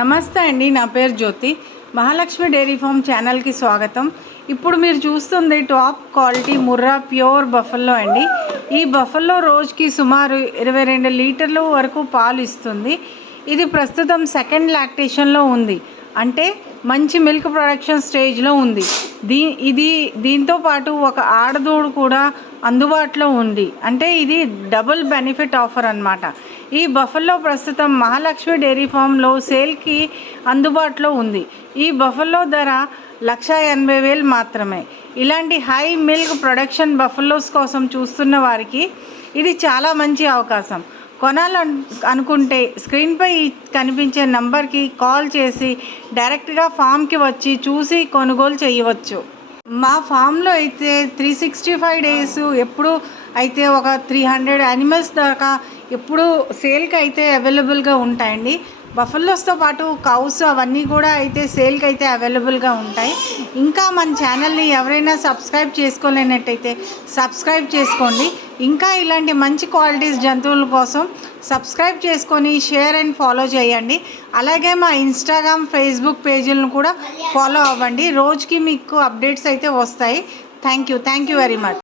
నమస్తే అండి, నా పేరు జ్యోతి. మహాలక్ష్మి డైరీ ఫామ్ ఛానల్కి స్వాగతం. ఇప్పుడు మీరు చూస్తుంది టాప్ క్వాలిటీ ముర్రా ప్యూర్ బఫల్లో అండి. ఈ బఫల్లో రోజుకి సుమారు 22 లీటర్ల వరకు పాలు ఇస్తుంది. ఇది ప్రస్తుతం సెకండ్ లాక్టేషన్లో ఉంది, అంటే మంచి మిల్క్ ప్రొడక్షన్ స్టేజ్లో ఉంది. దీంతో పాటు ఒక ఆడదూడు కూడా అందుబాటులో ఉంది, అంటే ఇది డబుల్ బెనిఫిట్ ఆఫర్ అన్నమాట. ఈ బఫల్లో ప్రస్తుతం మహాలక్ష్మి డైరీ ఫామ్లో సేల్కి అందుబాటులో ఉంది. ఈ బఫల్లో ధర 1,80,000 మాత్రమే. ఇలాంటి హై మిల్క్ ప్రొడక్షన్ బఫల్లోస్ కోసం చూస్తున్న వారికి ఇది చాలా మంచి అవకాశం. కొనాలనుకుంటే స్క్రీన్పై కనిపించే నంబర్కి కాల్ చేసి డైరెక్ట్గా ఫామ్కి వచ్చి చూసి కొనుగోలు చేయవచ్చు. మా ఫామ్లో అయితే 365 డేస్ ఎప్పుడు అయితే ఒక 300 యానిమల్స్ దాకా ఎప్పుడు సేల్కి అయితే అవైలబుల్గా ఉంటాయండి. బఫల్లోస్తో పాటు కౌస్ అవన్నీ కూడా అయితే సేల్కి అయితే అవైలబుల్గా ఉంటాయి. ఇంకా మన ఛానల్ని ఎవరైనా సబ్స్క్రైబ్ చేసుకోలేనట్టయితే సబ్స్క్రైబ్ చేసుకోండి. ఇంకా ఇలాంటి మంచి క్వాలిటీస్ జంతువుల కోసం సబ్స్క్రైబ్ చేసుకొని షేర్ అండ్ ఫాలో చేయండి. అలాగే మా ఇన్స్టాగ్రామ్, ఫేస్బుక్ పేజీలను కూడా ఫాలో అవ్వండి. రోజుకి మీకు అప్డేట్స్ అయితే వస్తాయి. Thank you very much.